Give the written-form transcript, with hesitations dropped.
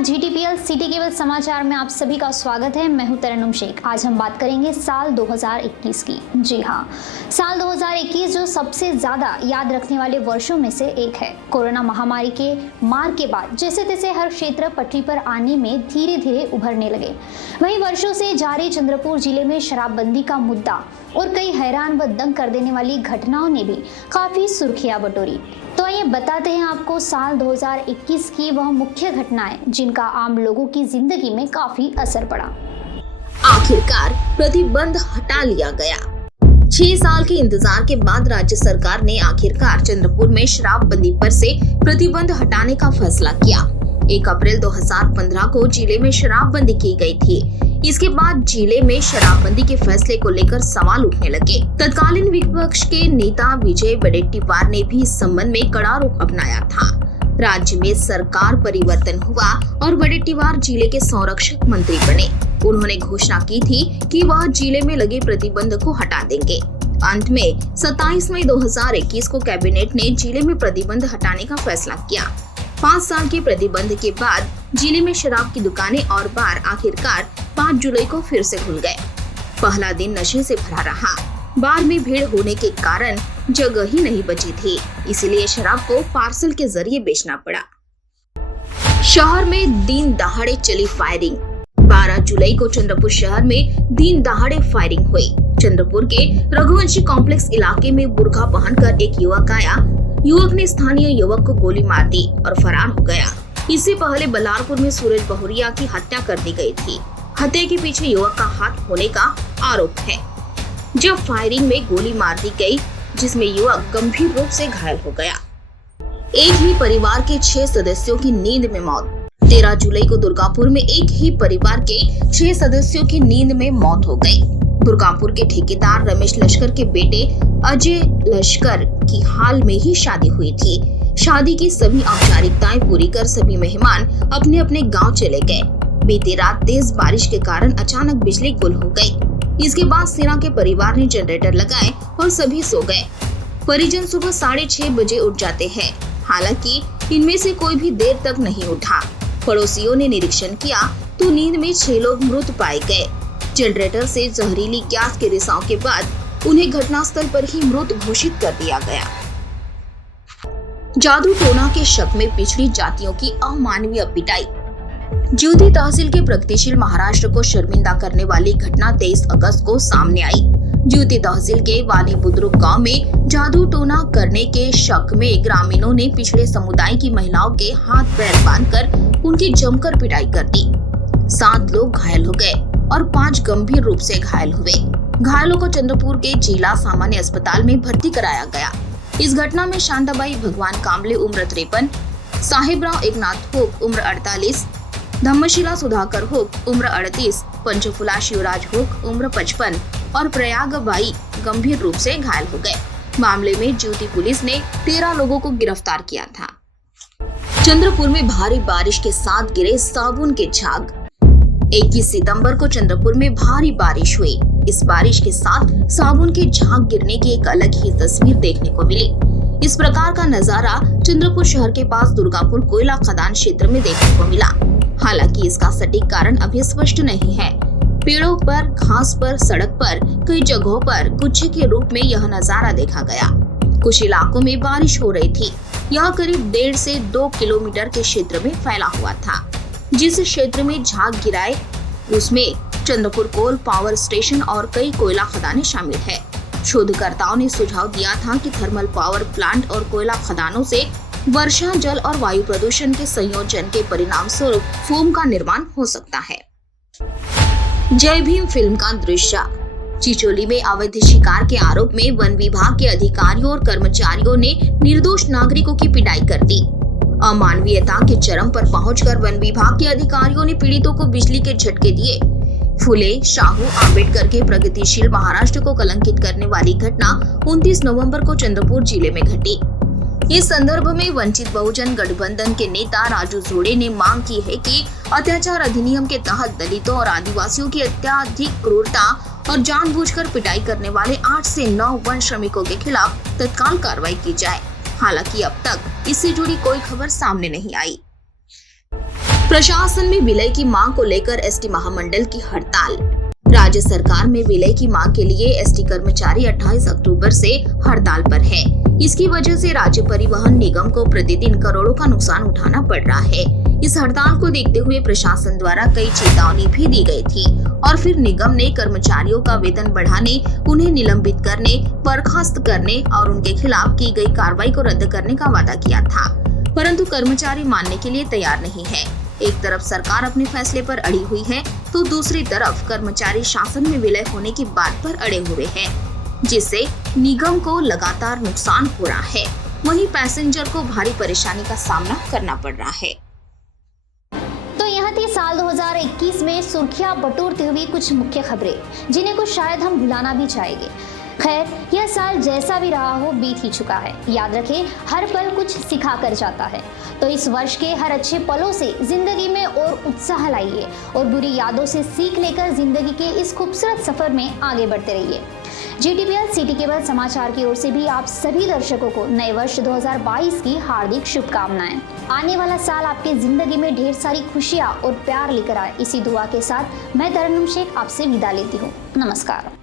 GTPL city cable समाचार में आप सभी का स्वागत है। मैं हूं तरन्नुम शेख। आज हम बात करेंगे साल 2021 की। जी हां, साल 2021 जो सबसे ज़्यादा याद रखने वाले वर्षों में से एक है। कोरोना महामारी के मार के बाद जैसे तैसे हर क्षेत्र पटरी पर आने में धीरे धीरे उभरने लगे। वहीं वर्षों से जारी चंद्रपुर जिले में शराबबंदी का मुद्दा और कई हैरान व दंग कर देने वाली घटनाओं ने भी काफ़ी सुर्खियां बटोरी। तो आइए बताते हैं आपको साल 2021 की वह मुख्य घटनाएं जिनका आम लोगों की जिंदगी में काफी असर पड़ा। आखिरकार प्रतिबंध हटा लिया गया। 6 साल के इंतजार के बाद राज्य सरकार ने आखिरकार चंद्रपुर में शराबबंदी पर से प्रतिबंध हटाने का फैसला किया। 1 अप्रैल 2015 को जिले में शराबबंदी की गई थी। इसके बाद जिले में शराबबंदी के फैसले को लेकर सवाल उठने लगे। तत्कालीन विपक्ष के नेता विजय वडेट्टीवार ने भी इस संबंध में कड़ा रुख अपनाया था। राज्य में सरकार परिवर्तन हुआ और वडेट्टीवार जिले के संरक्षक मंत्री बने। उन्होंने घोषणा की थी कि वह जिले में लगे प्रतिबंध को हटा देंगे। अंत में 27 मई 2021 को कैबिनेट ने जिले में प्रतिबंध हटाने का फैसला किया। 5 साल के प्रतिबंध के बाद जिले में शराब की दुकानें और बार आखिरकार 5 जुलाई को फिर से खुल गए। पहला दिन नशे से भरा रहा। बार में भीड़ होने के कारण जगह ही नहीं बची थी, इसलिए शराब को पार्सल के जरिए बेचना पड़ा। शहर में दिन दहाड़े चली फायरिंग। 12 जुलाई को चंद्रपुर शहर में दिन दहाड़े फायरिंग हुई। चंद्रपुर के रघुवंशी कॉम्प्लेक्स इलाके में बुर्का पहनकर एक युवक आया। युवक ने स्थानीय युवक को गोली मार दी और फरार हो गया। इससे पहले बल्लारपुर में सूरज बहुरिया की हत्या कर दी गई थी। हत्या के पीछे युवक का हाथ होने का आरोप है। जब फायरिंग में गोली मार दी गई, जिसमें युवक गंभीर रूप से घायल हो गया। एक ही परिवार के 6 सदस्यों की नींद में मौत। 13 जुलाई को दुर्गापुर में एक ही परिवार के 6 सदस्यों की नींद में मौत हो गई। दुर्गापुर के ठेकेदार रमेश लश्कर के बेटे अजय लश्कर की हाल में ही शादी हुई थी। शादी की सभी औपचारिकताएं पूरी कर सभी मेहमान अपने अपने गांव चले गए। बीती रात तेज बारिश के कारण अचानक बिजली गुल हो गई। इसके बाद सेना के परिवार ने जनरेटर लगाए और सभी सो गए। परिजन सुबह 6:30 बजे उठ जाते हैं। हालांकि इनमें से कोई भी देर तक नहीं उठा। पड़ोसियों ने निरीक्षण किया तो नींद में 6 लोग मृत पाए गए। जनरेटर से जहरीली गैस के रिसाव के बाद उन्हें घटनास्थल पर ही मृत घोषित कर दिया गया। जादू टोना के शक में पिछड़ी जातियों की अमानवीय पिटाई। ज्योति तहसील के प्रगतिशील महाराष्ट्र को शर्मिंदा करने वाली घटना 23 अगस्त को सामने आई। ज्योति तहसील के वानी बुद्रुक गांव में जादू टोना करने के शक में ग्रामीणों ने पिछड़े समुदाय की महिलाओं के हाथ पैर बांधकर उनकी जमकर पिटाई कर दी। 7 लोग घायल हो गए और 5 गंभीर रूप से घायल हुए। घायलों को चंद्रपुर के जिला सामान्य अस्पताल में भर्ती कराया गया। इस घटना में शांताबाई भगवान कामले उम्र 53, साहेबराव एकनाथ हुक उम्र 48, धम्मशिला सुधाकर हुक उम्र 38, पंचफुला शिवराज हुक उम्र 55 और प्रयागबाई गंभीर रूप से घायल हो गए। मामले में ज्योति पुलिस ने 13 लोगों को गिरफ्तार किया था। चंद्रपुर में भारी बारिश के साथ गिरे साबुन के झाग। 21 सितंबर को चंद्रपुर में भारी बारिश हुई। इस बारिश के साथ साबुन के झाग गिरने की एक अलग ही तस्वीर देखने को मिली। इस प्रकार का नजारा चंद्रपुर शहर के पास दुर्गापुर कोयला खदान क्षेत्र में देखने को मिला। हालांकि इसका सटीक कारण अभी स्पष्ट नहीं है। पेड़ों पर, घास पर, सड़क पर कई जगहों पर गुच्छे के रूप में यह नजारा देखा गया। कुछ इलाकों में बारिश हो रही थी। यह करीब 1.5 से 2 किलोमीटर के क्षेत्र में फैला हुआ था। जिस क्षेत्र में झाग गिराए उसमें चंद्रपुर कोल पावर स्टेशन और कई कोयला खदानें शामिल है। शोधकर्ताओं ने सुझाव दिया था कि थर्मल पावर प्लांट और कोयला खदानों से वर्षा जल और वायु प्रदूषण के संयोजन के परिणाम स्वरूप फोम का निर्माण हो सकता है। जय भीम फिल्म का दृश्य। चिचोली में अवैध शिकार के आरोप में वन विभाग के अधिकारियों और कर्मचारियों ने निर्दोष नागरिकों की पिटाई कर दी। अमानवीयता के चरम पर पहुंचकर वन विभाग के अधिकारियों ने पीड़ितों को बिजली के झटके दिए। फुले शाहू आंबेडकर के प्रगतिशील महाराष्ट्र को कलंकित करने वाली घटना 29 नवंबर को चंद्रपुर जिले में घटी। इस संदर्भ में वंचित बहुजन गठबंधन के नेता राजू झोड़े ने मांग की है कि अत्याचार अधिनियम के तहत दलितों और आदिवासियों की अत्याधिक क्रूरता और जानबूझकर पिटाई करने वाले 8 से 9 वन श्रमिकों के खिलाफ तत्काल कार्रवाई की जाए। हालांकि अब तक इससे जुड़ी कोई खबर सामने नहीं आई। प्रशासन में विलय की मांग को लेकर एसटी महामंडल की हड़ताल। राज्य सरकार में विलय की मांग के लिए एसटी कर्मचारी 28 अक्टूबर से हड़ताल पर है। इसकी वजह से राज्य परिवहन निगम को प्रतिदिन करोड़ों का नुकसान उठाना पड़ रहा है। इस हड़ताल को देखते हुए प्रशासन द्वारा कई चेतावनी भी दी गई थी और फिर निगम ने कर्मचारियों का वेतन बढ़ाने, उन्हें निलंबित करने, बर्खास्त करने और उनके खिलाफ की गई कार्रवाई को रद्द करने का वादा किया था, परंतु कर्मचारी मानने के लिए तैयार नहीं है। एक तरफ सरकार अपने फैसले पर अड़ी हुई है, तो दूसरी तरफ कर्मचारी शासन में विलय होने की बात पर अड़े हुए हैं, जिससे निगम को लगातार नुकसान हो रहा है। वहीं पैसेंजर को भारी परेशानी का सामना करना पड़ रहा है। तो यह थी साल 2021 में सुर्खियां बटोरती हुई कुछ मुख्य खबरें, जिन्हें कुछ शायद हम भुलाना भी चाहेंगे। खैर, यह साल जैसा भी रहा हो बीत ही चुका है। याद रखें, हर पल कुछ सिखा कर जाता है। तो इस वर्ष के हर अच्छे पलों से जिंदगी में और उत्साह लाइए और बुरी यादों से सीख लेकर जिंदगी के इस खूबसूरत सफर में आगे बढ़ते रहिए। GTPL सिटी केबल समाचार की ओर से भी आप सभी दर्शकों को नए वर्ष 2022 की हार्दिक शुभकामनाएं। आने वाला साल आपके जिंदगी में ढेर सारी खुशियां और प्यार लेकर आए, इसी दुआ के साथ मैं तरन्नुम शेख आपसे विदा लेती हूँ। नमस्कार।